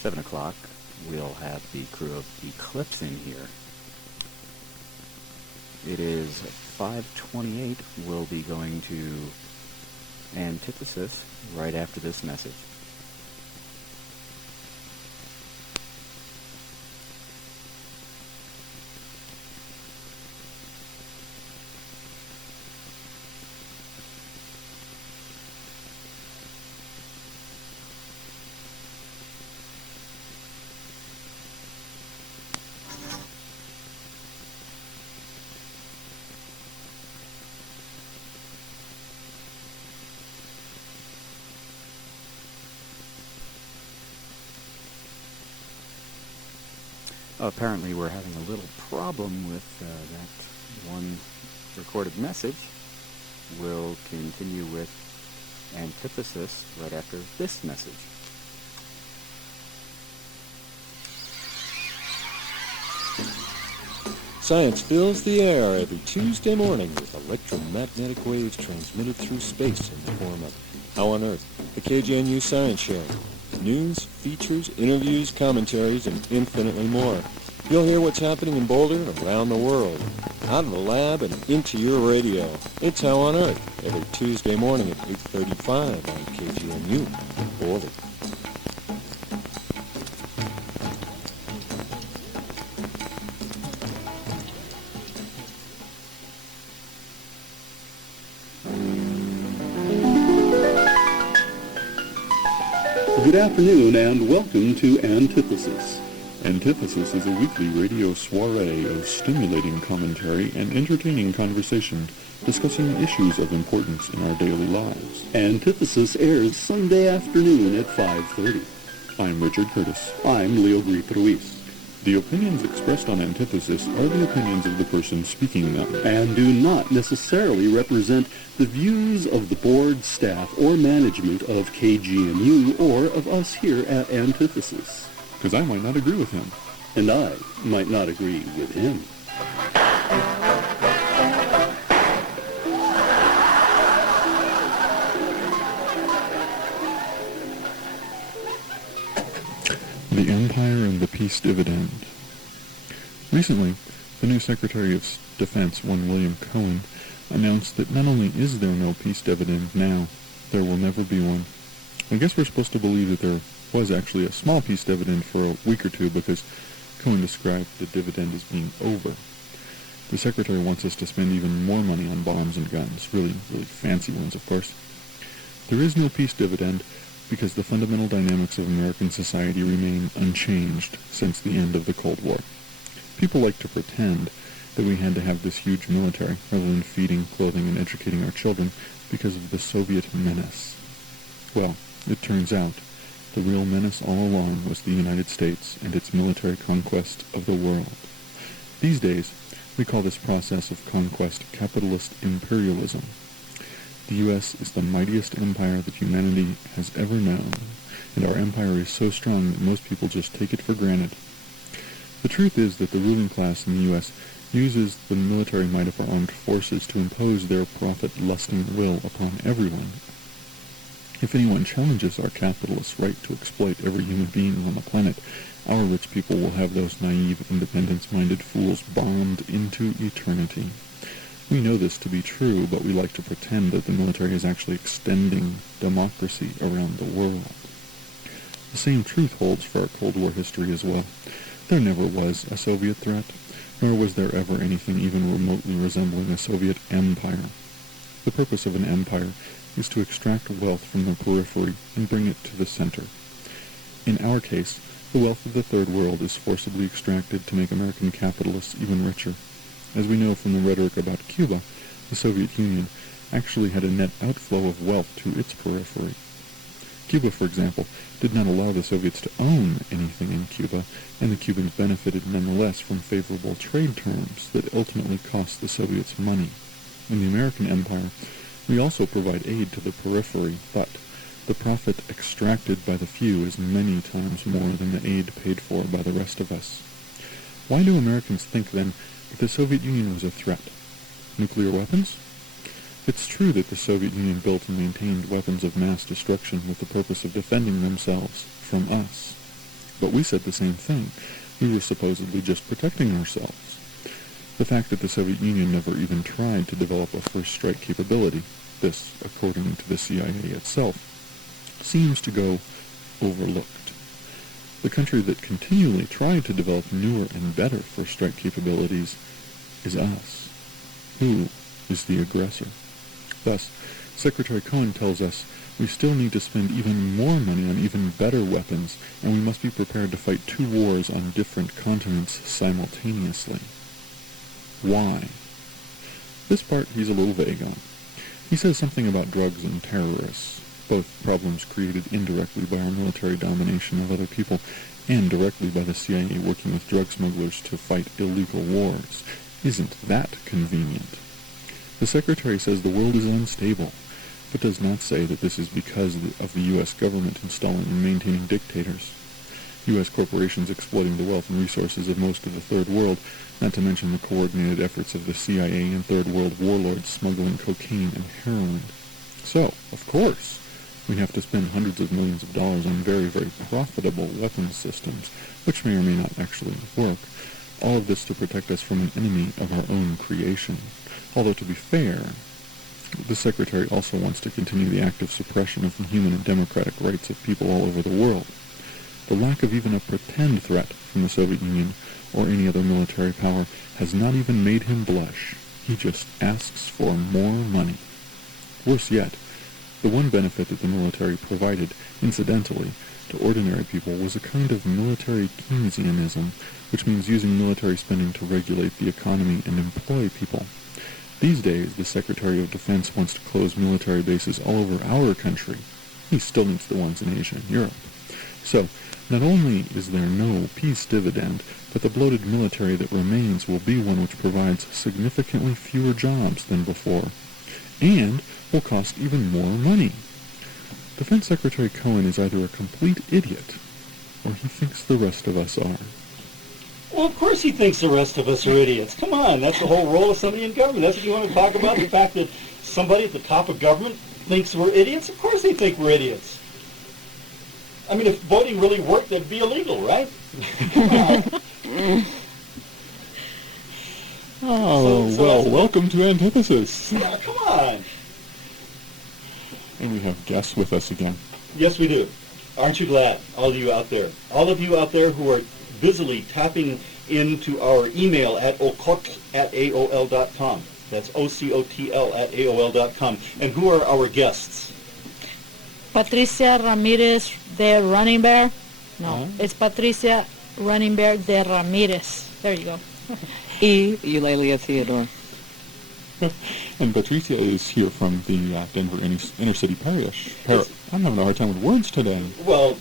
7 o'clock, we'll have the crew of Eclipse in here. It is 5:28. We'll be going to Antithesis right after this message. Apparently we're having a little problem with that one recorded message. We'll continue with Antithesis right after this message. Science fills the air every Tuesday morning with electromagnetic waves transmitted through space in the form of How on Earth, the KGNU Science Show. News, features, interviews, commentaries, and infinitely more. You'll hear what's happening in Boulder and around the world. Out of the lab and into your radio. It's How on Earth, every Tuesday morning at 8:35 on KGNU, Boulder. Good afternoon and welcome to Antithesis. Antithesis is a weekly radio soiree of stimulating commentary and entertaining conversation discussing issues of importance in our daily lives. Antithesis airs Sunday afternoon at 5:30. I'm Richard Curtis. I'm Leo Griep-Ruiz. The opinions expressed on Antithesis are the opinions of the person speaking them, and do not necessarily represent the views of the board, staff, or management of KGNU or of us here at Antithesis. because I might not agree with him. And I might not agree with him. The Empire and the Peace Dividend. Recently, the new Secretary of Defense, one William Cohen, announced that not only is there no peace dividend now, there will never be one. I guess we're supposed to believe that there was actually a small peace dividend for a week or two because Cohen described the dividend as being over. The Secretary wants us to spend even more money on bombs and guns, really fancy ones, of course. There is no peace dividend because the fundamental dynamics of American society remain unchanged since the end of the Cold War. People like to pretend that we had to have this huge military rather than feeding, clothing, and educating our children because of the Soviet menace. Well, it turns out the real menace all along was the United States and its military conquest of the world. These days, we call this process of conquest capitalist imperialism. The U.S. is the mightiest empire that humanity has ever known, and our empire is so strong that most people just take it for granted. The truth is that the ruling class in the U.S. uses the military might of our armed forces to impose their profit-lusting will upon everyone. If anyone challenges our capitalist right to exploit every human being on the planet, our rich people will have those naive, independence-minded fools bombed into eternity. We know this to be true, but we like to pretend that the military is actually extending democracy around the world. The same truth holds for our Cold War history as well. There never was a Soviet threat, nor was there ever anything even remotely resembling a Soviet empire. The purpose of an empire is to extract wealth from the periphery and bring it to the center. In our case, the wealth of the Third World is forcibly extracted to make American capitalists even richer. As we know from the rhetoric about Cuba, the Soviet Union actually had a net outflow of wealth to its periphery. Cuba, for example, did not allow the Soviets to own anything in Cuba, and the Cubans benefited nonetheless from favorable trade terms that ultimately cost the Soviets money. In the American empire, we also provide aid to the periphery, but the profit extracted by the few is many times more than the aid paid for by the rest of us. Why do Americans think, then, that the Soviet Union was a threat? Nuclear weapons? It's true that the Soviet Union built and maintained weapons of mass destruction with the purpose of defending themselves from us. But we said the same thing. We were supposedly just protecting ourselves. The fact that the Soviet Union never even tried to develop a first strike capability, this according to the CIA itself, seems to go overlooked. The country that continually tried to develop newer and better first strike capabilities is us. Who is the aggressor? Thus, Secretary Cohen tells us we still need to spend even more money on even better weapons, and we must be prepared to fight 2 wars on different continents simultaneously. Why? This part he's a little vague on. He says something about drugs and terrorists, both problems created indirectly by our military domination of other people and directly by the CIA working with drug smugglers to fight illegal wars. Isn't that convenient? The Secretary says the world is unstable, but does not say that this is because of the U.S. government installing and maintaining dictators. U.S. corporations exploiting the wealth and resources of most of the Third World, not to mention the coordinated efforts of the CIA and Third World warlords smuggling cocaine and heroin. So, of course, we have to spend hundreds of millions of dollars on very, very profitable weapons systems, which may or may not actually work. All of this to protect us from an enemy of our own creation. Although, to be fair, the Secretary also wants to continue the active suppression of the human and democratic rights of people all over the world. The lack of even a pretend threat from the Soviet Union or any other military power has not even made him blush. He just asks for more money. Worse yet, the one benefit that the military provided, incidentally, to ordinary people was a kind of military Keynesianism, which means using military spending to regulate the economy and employ people. These days, the Secretary of Defense wants to close military bases all over our country. He still needs the ones in Asia and Europe. So, not only is there no peace dividend, but the bloated military that remains will be one which provides significantly fewer jobs than before, and will cost even more money. Defense Secretary Cohen is either a complete idiot, or he thinks the rest of us are. Well, of course he thinks the rest of us are idiots. Come on, that's the whole role of somebody in government. That's what you want to talk about, the fact that somebody at the top of government thinks we're idiots? Of course they think we're idiots. I mean, if voting really worked, that'd be illegal, right? Welcome to Antithesis. Yeah, come on. And we have guests with us again. Yes, we do. Aren't you glad, all of you out there? All of you out there who are busily tapping into our email at ocotl@aol.com. That's ocotl@aol.com. And who are our guests? Patricia Ramierez de Runningbear. No, it's Patricia Runningbear de Ramierez. There you go. Eulalia Theodore. And Patricia is here from the Denver Inner City Parish. I'm having a hard time with words today. Well,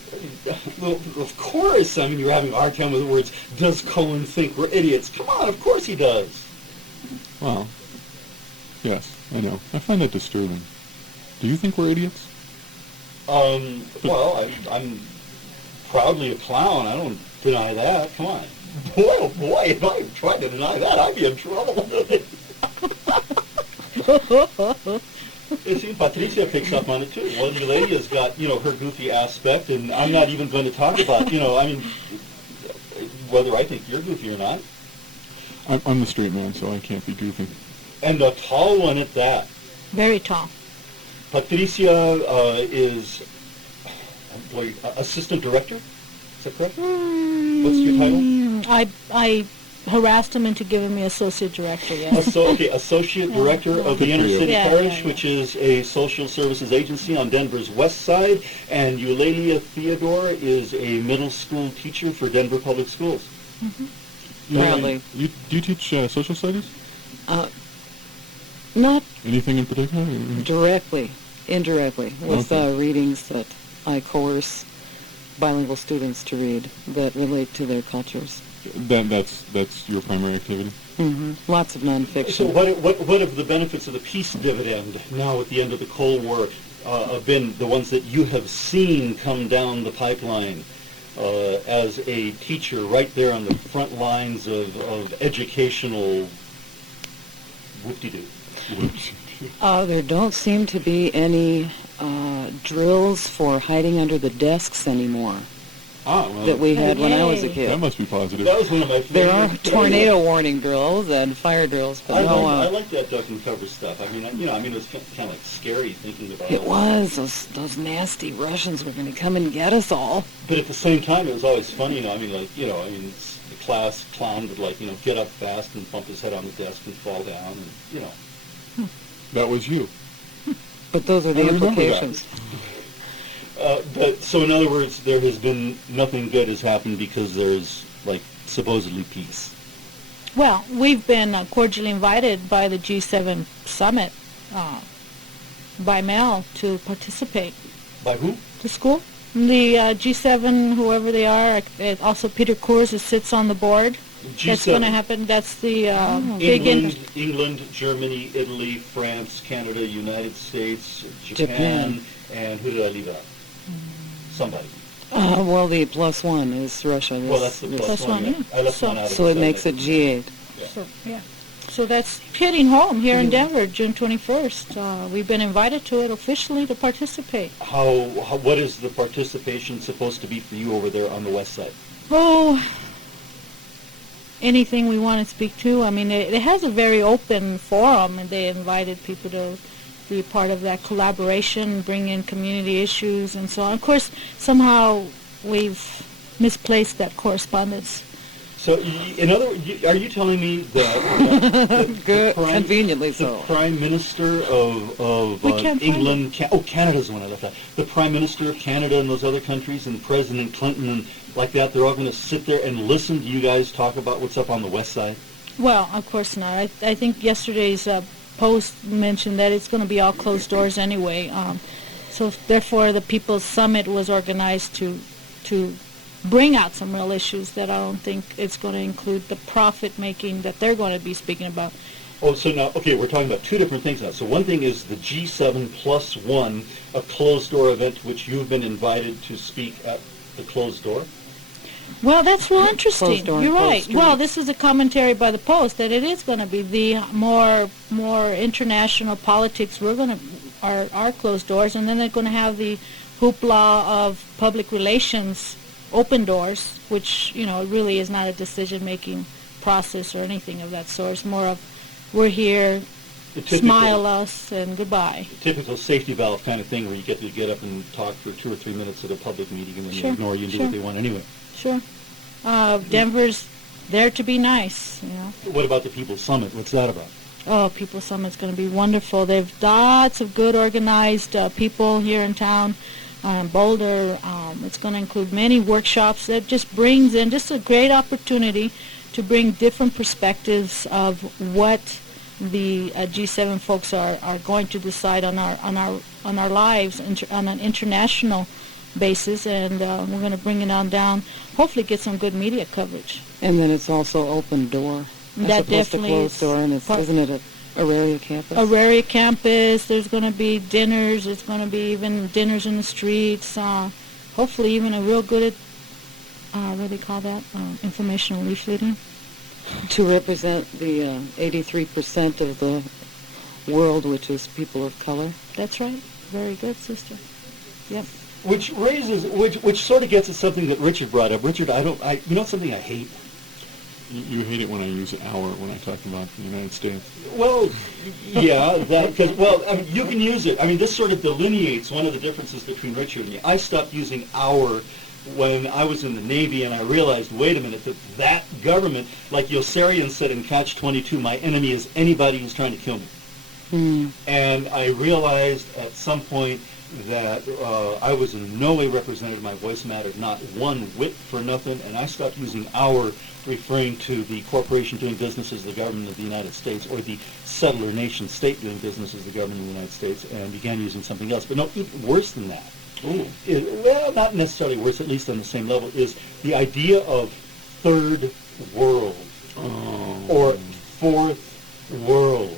of course. I mean, you're having a hard time with the words. Does Cohen think we're idiots? Come on, of course he does. Well, yes, I know. I find that disturbing. Do you think we're idiots? Well, I'm proudly a clown. I don't deny that. Come on. Boy, oh boy, if I tried to deny that, I'd be in trouble. You see, Patricia picks up on it too. Well, Eulalia's got, her goofy aspect, and I'm not even going to talk about, whether I think you're goofy or not. I'm the straight man, so I can't be goofy. And a tall one at that. Very tall. Patricia is, assistant director? Is that correct? What's your title? I harassed him into giving me associate director, yes. Associate director of the Inner City Parish, which is a social services agency on Denver's west side, and Eulalia Theodore is a middle school teacher for Denver Public Schools. Mm-hmm. Proudly. Do you teach social studies? Not anything in particular? directly, indirectly, with readings that I coerce bilingual students to read that relate to their cultures. That's your primary activity? Mm-hmm. Lots of nonfiction. So what have the benefits of the peace dividend now at the end of the Cold War been the ones that you have seen come down the pipeline as a teacher right there on the front lines of educational whoop-de-doo? There don't seem to be any drills for hiding under the desks anymore. Well, that we had when I was a Yay. kid. that must be positive. That was one of my There are favorite. tornado warning drills and fire drills, but I no, like that duck and cover stuff. I mean, it was kind of like scary thinking about it was. Those nasty Russians were going to come and get us all. But at the same time, it was always funny. The class clown would get up fast and bump his head on the desk and fall down, and That was you. But those are the I remember that. implications. But so in other words, there has been nothing good has happened because there's supposedly peace. Well, we've been cordially invited by the G7 summit by mail to participate. By who? The school? The G7, whoever they are, also Peter Coors, who sits on the board. G7. That's going to happen. That's the big... England, Germany, Italy, France, Canada, United States, Japan, and who did I leave out? Somebody. Well, the plus one is Russia. Well, that's the plus one. yeah. I left one out. So it makes it G8. So that's hitting home here in Denver, June 21st. We've been invited to it officially to participate. What is the participation supposed to be for you over there on the west side? Oh, anything we want to speak to. I mean, it has a very open forum, and they invited people to be part of that collaboration, bring in community issues, and so on. Of course, somehow we've misplaced that correspondence. So, in other words, are you telling me that Good, conveniently the so. Prime Minister of We can't find England, Canada's the one I left out. The Prime Minister of Canada and those other countries, and President Clinton and like that, they're all going to sit there and listen to you guys talk about what's up on the west side? Well, of course not. I think yesterday's post mentioned that it's going to be all closed doors anyway. So therefore, the People's Summit was organized to bring out some real issues that I don't think it's going to include the profit making that they're going to be speaking about. Oh, so now, okay, we're talking about two different things now. So one thing is the G7 plus one, a closed-door event, which you've been invited to speak at the closed door. Well, that's real interesting. Closed door and You're closed right. street. Well, this is a commentary by the Post that it is going to be the more international politics. Are closed doors, and then they're going to have the hoopla of public relations, open doors, which really is not a decision-making process or anything of that sort. It's more of we're here, smile us, and goodbye. Typical safety valve kind of thing where you get to get up and talk for 2 or 3 minutes at a public meeting and then Sure, they ignore you and do what they want anyway. Sure. Denver's there to be nice, What about the People's Summit? What's that about? Oh, People's Summit's going to be wonderful. They've lots of good organized people here in town. Boulder, it's going to include many workshops that just brings in just a great opportunity to bring different perspectives of what the G7 folks are going to decide on our lives on an international basis, and we're going to bring it on down. Hopefully, get some good media coverage. And then it's also open door. That As opposed to definitely closed is door, and isn't it at Auraria campus? Auraria campus. There's going to be dinners. There's going to be even dinners in the streets. Hopefully, even a real good, what do they call that? Informational leafleting. To represent the 83% of the world, which is people of color. That's right. Very good, sister. Yep. Which sort of gets at something that Richard brought up. Richard, something I hate? You hate it when I use our when I talk about the United States. Well, yeah, you can use it. I mean, this sort of delineates one of the differences between Richard and me. I stopped using our when I was in the Navy, and I realized, wait a minute, that government, like Yossarian said in Catch-22, my enemy is anybody who's trying to kill me. Mm. And I realized at some point that I was in no way represented. My voice mattered not one whit for nothing, and I stopped using our, referring to the corporation doing business as the government of the United States, or the settler nation state doing business as the government of the United States, and began using something else. But no, even worse than that, well, not necessarily worse, at least on the same level, is the idea of third world or fourth world.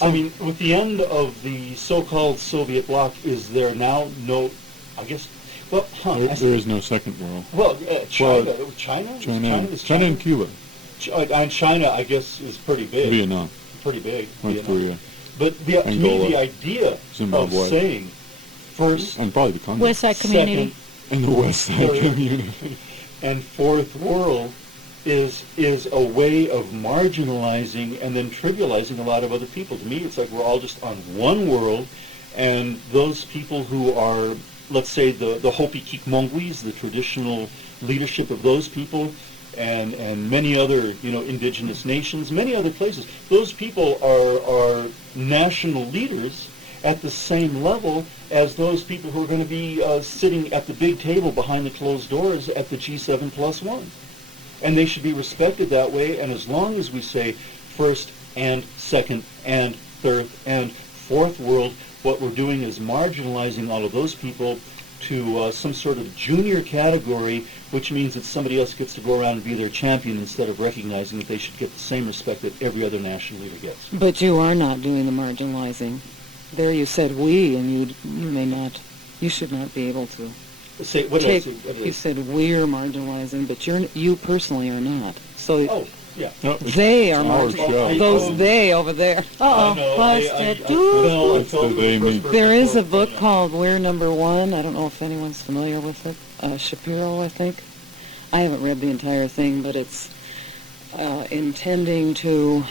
I mean, with the end of the so-called Soviet bloc, is there now no, I guess, well, There is no second world. Well, China? China and Cuba. And China, I guess, is pretty big. Vietnam. Pretty big. North Korea. But to me, the idea Zimbabwe. of saying first, And probably the Congo. West Side Community. second, And the West Side community. And fourth world is a way of marginalizing and then trivializing a lot of other people. To me, it's like we're all just on one world, and those people who are, let's say, the Hopi Kikmonguis, the traditional leadership of those people, and many other, indigenous nations, many other places, those people are national leaders at the same level as those people who are going to be sitting at the big table behind the closed doors at the G7+1. And they should be respected that way, and as long as we say first and second and third and fourth world, what we're doing is marginalizing all of those people to some sort of junior category, which means that somebody else gets to go around and be their champion instead of recognizing that they should get the same respect that every other national leader gets. But you are not doing the marginalizing. There you said we, and you should not be able to. Say, what did I say? You said we're marginalizing, but you personally are not. So Oh, yeah. No, they are our marginalizing. show. Those they over there. Uh-oh, No, busted. no, I It's told the they, the first me. person There is a spoke, book no. called We're Number One. I don't know if anyone's familiar with it. Shapiro, I think. I haven't read the entire thing, but it's intending to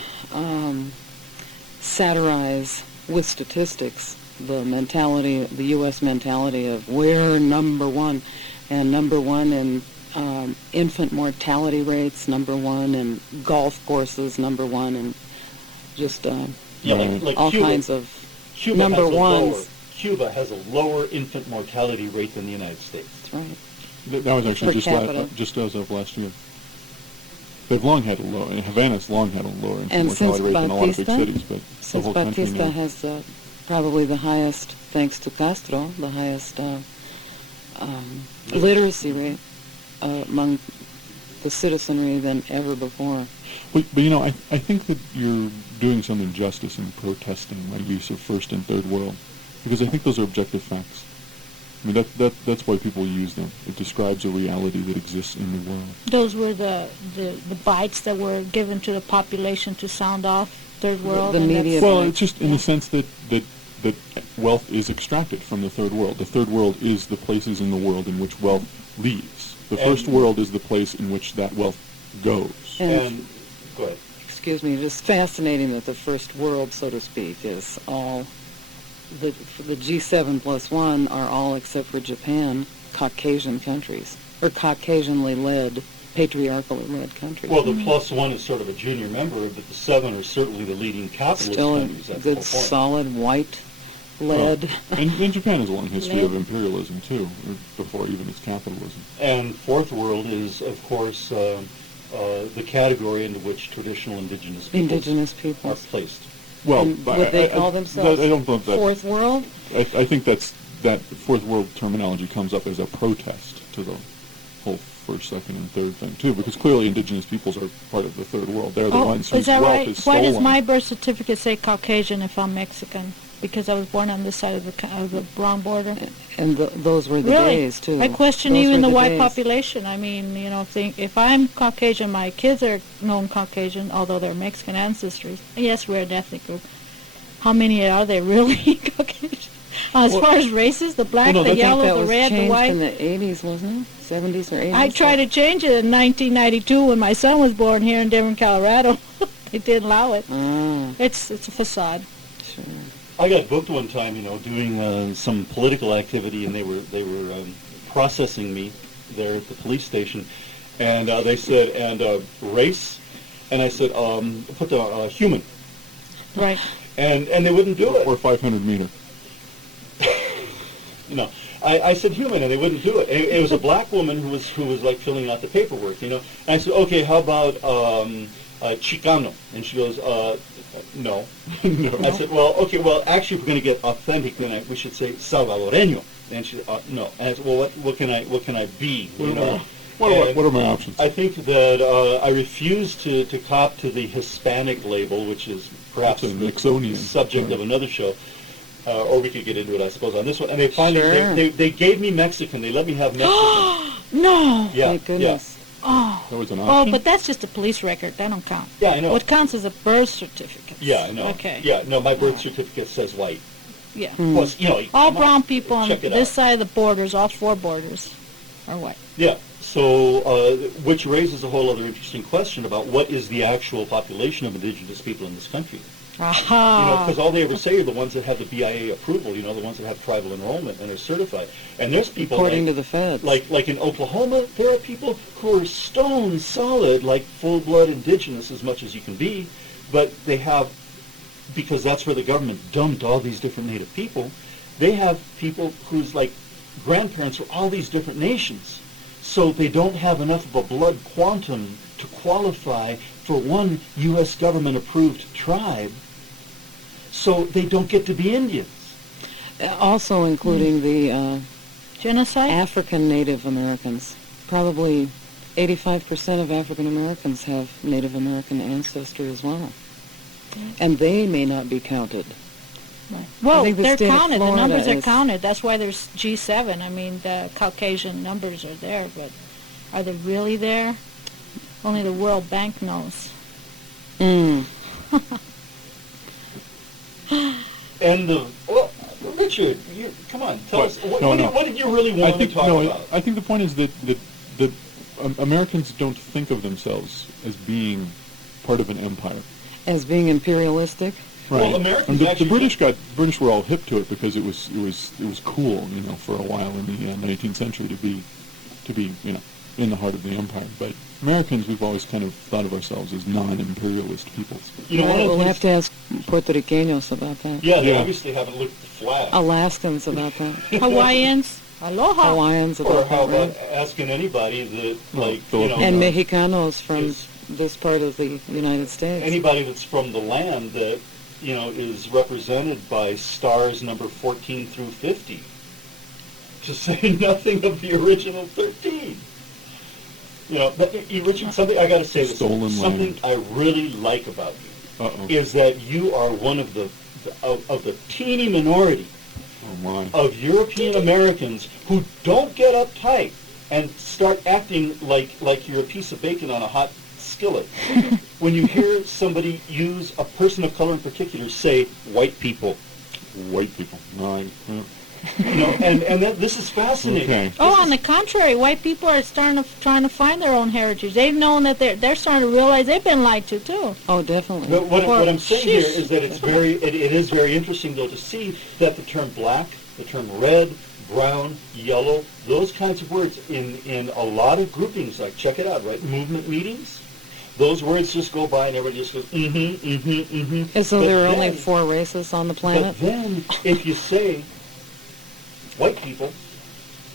satirize with statistics the mentality, the U.S. mentality of we're number one, and number one in infant mortality rates, number one in golf courses, number one in just like all Cuba. kinds of Cuba number has a ones. Cuba has a lower infant mortality rate than the United States. That's right. That was actually Per capita. just as of last year. They've long had a low, and Havana's long had a lower infant And mortality since rate than a lot of big Batista- cities, but the Since whole country Batista now. has probably the highest, thanks to Castro, the highest literacy rate among the citizenry than ever before. But I think that you're doing some injustice in protesting my use of first and third world, because I think those are objective facts. I mean, that's why people use them. It describes a reality that exists in the world. Those were the bites that were given to the population to sound off third world. The and media that's- Well, it's just in the sense that wealth is extracted from the third world. The third world is the places in the world in which wealth leaves. The first world is the place in which that wealth goes. And go ahead. Excuse me, it is fascinating that the first world, so to speak, is all, the G7+1 are all, except for Japan, Caucasian countries, or Caucasianly led, patriarchally led countries. Well, the +1 is sort of a junior member, but the 7 are certainly the leading capitalist Still a countries. That's the good, whole point. solid, white lead. And Japan has a long history Lead. of imperialism, too, before even its capitalism. And fourth world is, of course, the category into which traditional indigenous are peoples. placed. Well, And would they call themselves I don't know that. Fourth world? I think that fourth world terminology comes up as a protest to the whole first, second, and third thing too, because clearly indigenous peoples are part of the third world. They're the ones whose is that wealth right? is Why stolen. does my birth certificate say Caucasian if I'm Mexican? Because I was born on this side of the brown border. And those were the Really? days, too. I question Those even were the white days. population. I mean, if I'm Caucasian, my kids are known Caucasian, although they're Mexican ancestry. Yes, we're an ethnic group. How many are they really Caucasian? As far as races, the black, Well, no, the I think yellow, That the was red, the changed white. in the 80s, wasn't it? 70s or 80s? I tried to change it in 1992 when my son was born here in Denver, Colorado. They didn't allow it. Ah, It's a facade. sure. I got booked one time, doing some political activity, and they were processing me there at the police station, and they said, and race, and I said, put the human, Right. and they wouldn't do it. Or 500 meter. I said human, and they wouldn't do it. It was a black woman who was like filling out the paperwork, And I said, okay, how about Chicano? And she goes, no. No. I said, well, okay, well, actually, if we're going to get authentic, then we should say Salvadoreño. And she said, no. And I said, well, what can I be? What are my options? I think that I refuse to cop to the Hispanic label, which is perhaps That's a the Nixonian. subject of another show. Or we could get into it, I suppose, on this one. And they finally, Sure. they gave me Mexican. They let me have Mexican. No. Yeah, Thank goodness. Oh. That was an Oh, option. but that's just a police record. That don't count. Yeah, I know. What counts is a birth certificate. Yeah, I know. Okay. Yeah, no, my birth certificate says white. Yeah. Well, All come brown on, people on check it this out. side of the borders, all four borders. or what? Yeah. So, which raises a whole other interesting question about what is the actual population of indigenous people in this country. Aha. Because all they ever say are the ones that have the BIA approval, the ones that have tribal enrollment and are certified. And there's people According to the feds. like in Oklahoma, there are people who are stone solid, like full-blood indigenous as much as you can be, but they have, because that's where the government dumped all these different native people, they have people whose grandparents were all these different nations. So they don't have enough of a blood quantum to qualify for one U.S. government-approved tribe, so they don't get to be Indians. Also including the Genocide? African Native Americans. Probably 85% of African Americans have Native American ancestry as well. And they may not be counted. Right. Well, think the they're state of counted. The Florida numbers are is- counted. That's why there's G7. I mean, the Caucasian numbers are there, but are they really there? Only the World Bank knows. Mm. And Richard, come on, tell us, what did you really want to talk about? I think the point is that Americans don't think of themselves as being part of an empire. As being imperialistic? Right. Well, Americans And the actually British were all hip to it because it was cool, for a while in the 19th century to be in the heart of the empire. But Americans, we've always kind of thought of ourselves as non-imperialist peoples. We'll have to ask Puerto Ricanos about that. Yeah, they obviously haven't looked at the flag. Alaskans about that. Hawaiians, aloha. Hawaiians Or about how that, about right? asking anybody that, Filipino. And Mexicanos from Yes. this part of the United States. anybody that's from the land that, is represented by stars number 14 through 50, to say nothing of the original 13. But Richard, something I got to say, Stolen something land. I really like about you is that you are one of the teeny minority Oh my. of European Americans who don't get uptight and start acting like you're a piece of bacon on a hot skillet when you hear somebody use a person of color in particular say white people. White people. No, And this is fascinating. Okay. Oh, on the contrary, white people are trying to find their own heritage. They've known that they're starting to realize they've been lied to too. Oh, definitely. But what I'm saying here Sheesh. is that it is very interesting, though, to see that the term black, the term red, brown, yellow, those kinds of words in a lot of groupings, like, check it out, right, movement meetings, those words just go by and everybody just goes, And so But there are only then- 4 races on the planet? But then, if you say white people,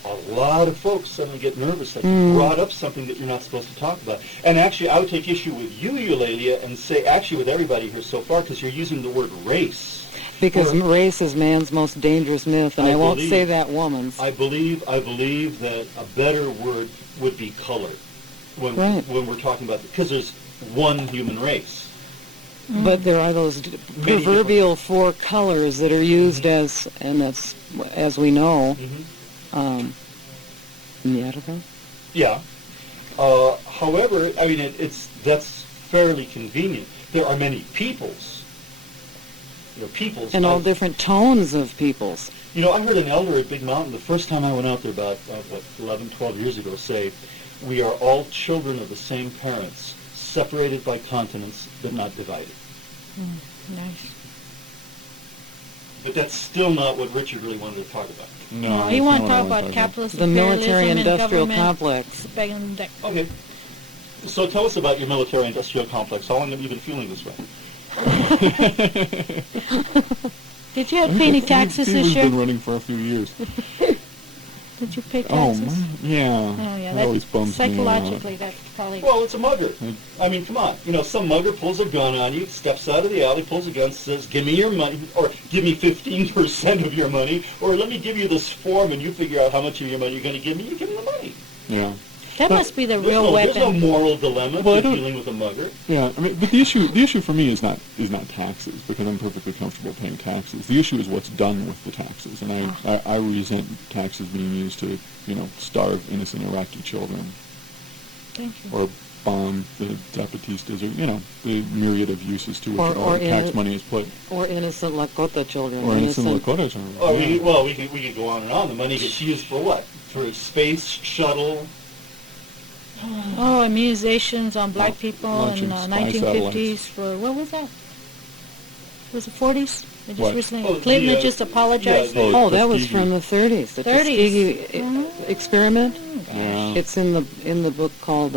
a lot of folks suddenly get nervous that you brought up something that you're not supposed to talk about. And actually, I would take issue with you, Eulalia, and say, actually with everybody here so far, because you're using the word race. Because Or- race is man's most dangerous myth, and I won't believe- say that woman's. I believe that a better word would be color when Right. when we're talking about, because there's one human race. But there are those Many proverbial 4 colors that are used as, and that's, as we know, mierda. Yeah. However, I mean, that's fairly convenient. There are many peoples. Peoples. And all different tones of peoples. I heard an elder at Big Mountain the first time I went out there about, 11, 12 years ago say, we are all children of the same parents, separated by continents, but not divided. Nice. But that's still not what Richard really wanted to talk about. No, you want to talk about capitalist The imperialism military-industrial and government complex. Okay. So tell us about your military-industrial complex. How long have you been feeling this way? Did you have to pay any taxes this Steven's year? been running for a few years. Did you pay Oh, taxes? yeah. Oh, yeah. That always bums me out. Psychologically, that's probably... Well, it's a mugger. I mean, come on. Some mugger pulls a gun on you, steps out of the alley, pulls a gun, says, give me your money, or give me 15% of your money, or let me give you this form and you figure out how much of your money you're going to give me, you give him the money. Yeah. That must be the There's real no weapon. moral dilemma Well, I to don't- dealing with a mugger. Yeah, I mean, but the issue for me is not taxes, because I'm perfectly comfortable paying taxes. The issue is what's done with the taxes, and I resent taxes being used to, starve innocent Iraqi children. Thank you. or bond the zapatistas, or, the myriad of uses to which Or all the tax money is put. Or innocent Lakota children. Or innocent Lakota children. Oh, we could go on and on. The money gets used for what? For space shuttle. Oh, immunizations on black people in launching spy 1950s satellites. for, what was that? Was it 40s? They just What? recently, Oh, Clinton the, had just apologized. yeah, Oh, that was Tuskegee. from the 30s. The 30s. Tuskegee experiment. Yeah. It's in the book called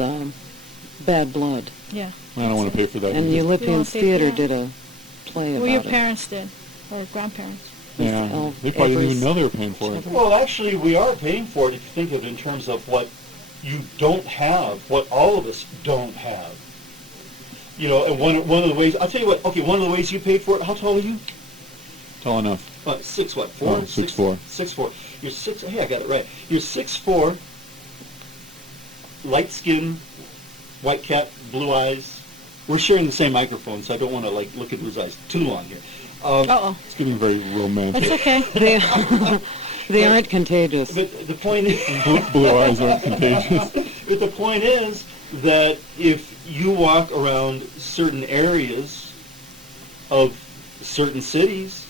Bad Blood. Yeah. I don't want to pay for that. And either. Ulippians pay for Theater that? did a play Well, about your it. parents did, or grandparents. Yeah, Oh, they probably didn't even Everest. know they were paying for it. Well, actually, we are paying for it if you think of it in terms of what you don't have, what all of us don't have. And one of the ways, I'll tell you what, okay, one of the ways you pay for it, how tall are you? Tall enough. 6 what? 4? Oh, 6'4". 6'4". You're 6, hey, I got it right. You're 6'4", light skin, white cap, blue eyes. We're sharing the same microphone, so I don't want to look at Blue's eyes too long here. Uh-oh. It's getting very romantic. That's okay. They aren't contagious. But the point is, Blue eyes aren't contagious. but the point is that if you walk around certain areas of certain cities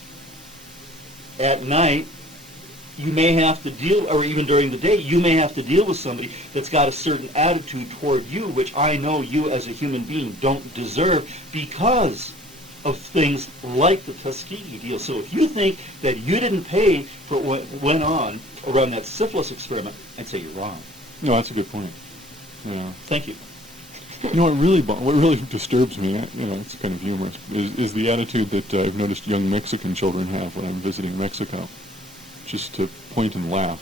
at night, you may have to deal, or even during the day, you may have to deal with somebody that's got a certain attitude toward you, which I know you as a human being don't deserve because of things like the Tuskegee deal. So if you think that you didn't pay for what went on around that syphilis experiment, I'd say you're wrong. No, that's a good point. Yeah. Thank you. What really disturbs me, it's kind of humorous, is the attitude that I've noticed young Mexican children have when I'm visiting Mexico, just to point and laugh.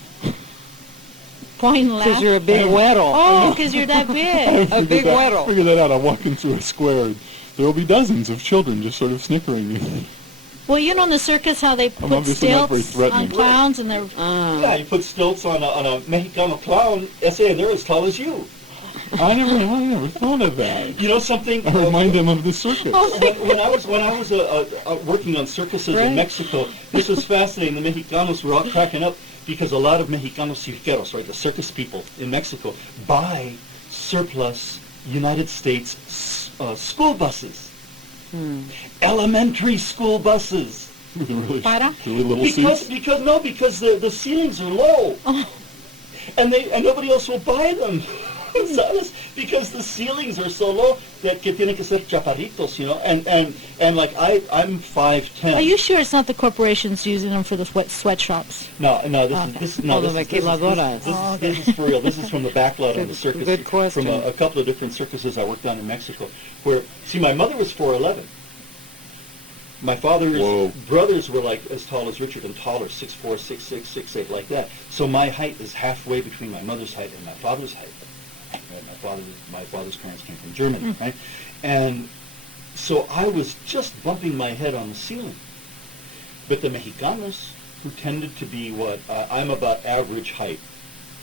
Point and laugh. Because you're a big güero. Oh, because you're that big. A big güero. Figure that out. I'm walking through a square, and there will be dozens of children just sort of snickering. Well, in the circus, how they put obviously not very stilts on threatening. clowns, and they're... Yeah, you put stilts on a Mexicano clown, and they're as tall as you. I never thought of that. You know something? I remind them of the circus. When I was working on circuses in Mexico, this was fascinating. The Mexicanos were all cracking up because a lot of Mexicanos cirqueros, right, the circus people in Mexico, buy surplus United States school buses, elementary school buses. With really, Para? really little seats. Because the ceilings are low, and nobody else will buy them. ¿Sabes? Because the ceilings are so low that tienen que ser chaparritos, and like I'm 5'10". Are you sure it's not the corporations using them for the sweatshops? No, this is for real. This is from the backlot on the circus. Good question. From a couple of different circuses I worked on in Mexico, where my mother was 4'11". My father's brothers were like as tall as Richard and taller, 6'4", 6'6", 6'8", like that. So my height is halfway between my mother's height and my father's height. My father's parents came from Germany, right? And so I was just bumping my head on the ceiling. But the Mexicanos, who tended to be I'm about average height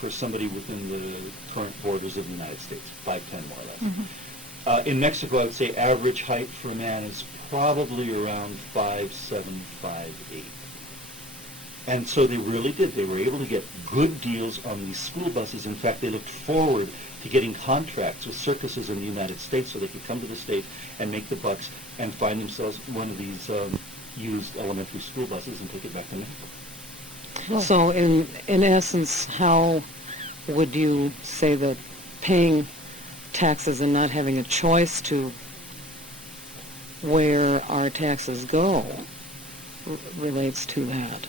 for somebody within the current borders of the United States, 5'10", more or less. In Mexico, I would say average height for a man is probably around 5'7", 5'8". And so they really did. They were able to get good deals on these school buses. In fact, they looked forward to getting contracts with circuses in the United States so they could come to the States and make the bucks and find themselves one of these used elementary school buses and take it back to Mexico. So in essence, how would you say that paying taxes and not having a choice to where our taxes go relates to that?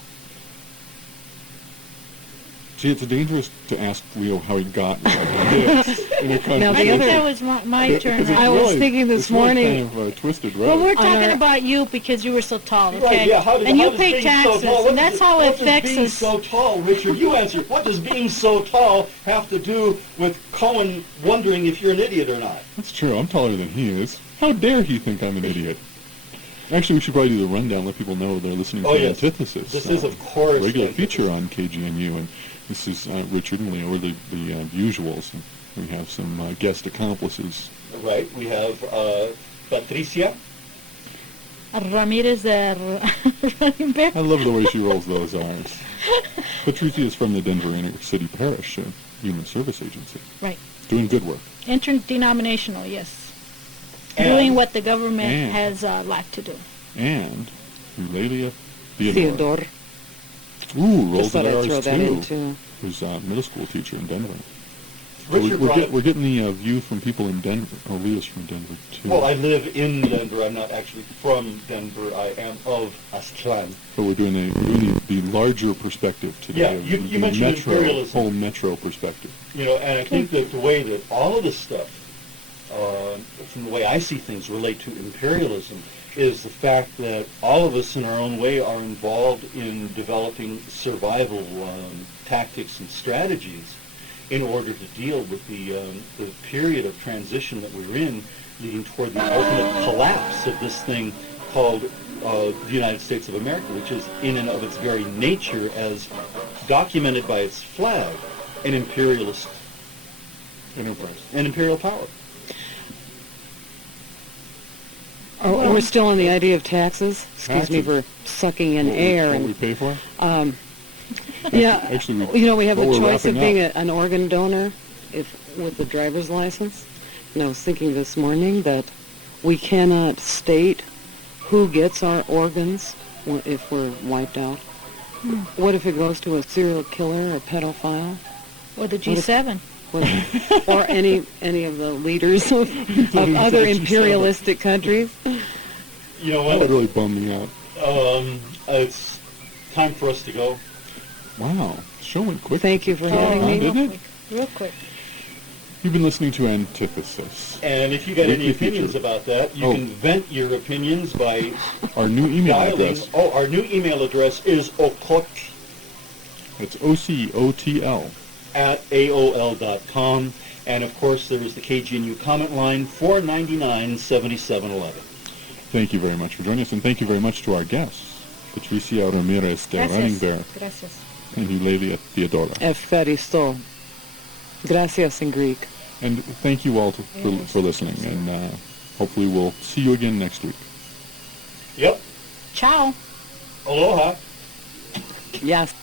See, it's dangerous to ask Leo how he got this in a country. Now, I the think other- that was my turn. I was thinking this it's really morning- kind of a twisted road. Well, we're On talking our- about you because you were so tall, okay? Right, yeah. And you does pay being taxes, so tall, and that's how it affects What does being us. so tall, Richard? You answer. What does being so tall have to do with Cohen wondering if you're an idiot or not? That's true. I'm taller than he is. How dare he think I'm an idiot? Actually, we should probably do the rundown, let people know they're listening to Yes. Antithesis. This is, of course, regular Antithesis. feature on KGNU, and this is Richard and Leo, the usuals. And we have some guest accomplices. Right. We have Patricia. Ramierez de Runningbear. I love the way she rolls those R's. Patricia is from the Denver Inner City Parish Human Service Agency. Right. Doing good work. Interdenominational, yes. And- Doing what the government And- has lacked to do. And Eulalia, Theodore. Theodore. Ooh, rolls Just thought at I'd ours throw that in, too. too. Who's a middle school teacher in Denver. So Richard brought it- we're getting the view from people in Denver. Oh, Leah's from Denver too. Well, I live in Denver. I'm not actually from Denver. I am of Aztlán. But we're doing the larger perspective today. Yeah, of you the mentioned metro, imperialism. whole metro perspective. You know, and I think that the way that all of this stuff, from the way I see things, relate to imperialism is the fact that all of us in our own way are involved in developing survival tactics and strategies in order to deal with the period of transition that we're in, leading toward the ultimate collapse of this thing called the United States of America, which is in and of its very nature, as documented by its flag, an imperialist enterprise, an imperial power. Oh, we're still on the idea of taxes. Excuse me for sucking in air. What we And pay for? yeah, Actually, we have what the we're choice of wrapping being up. an organ donor with the driver's license. And I was thinking this morning that we cannot state who gets our organs if we're wiped out. What if it goes to a serial killer, a pedophile, Or the G7. or any of the leaders of other imperialistic countries? You know That would what? really bum me out. It's time for us to go. Wow, the show went quick. Thank you for having Huh, me. didn't it? Real quick. You've been listening to Antithesis. And if you got Weekly any opinions feature. about that, you Oh. can vent your opinions by Our new email dialing. address. Oh, our new email address is ocot It's OCOTL. at AOL.com. And of course, there is the KGNU comment line, 499-7711. Thank you very much for joining us, and thank you very much to our guests, Patricia Ramierez de Runningbear Gracias. and Eulalia Theodore. Ευχαριστώ. Gracias in Greek. And thank you all for listening, and hopefully we'll see you again next week. Yep. Ciao. Aloha. Yes.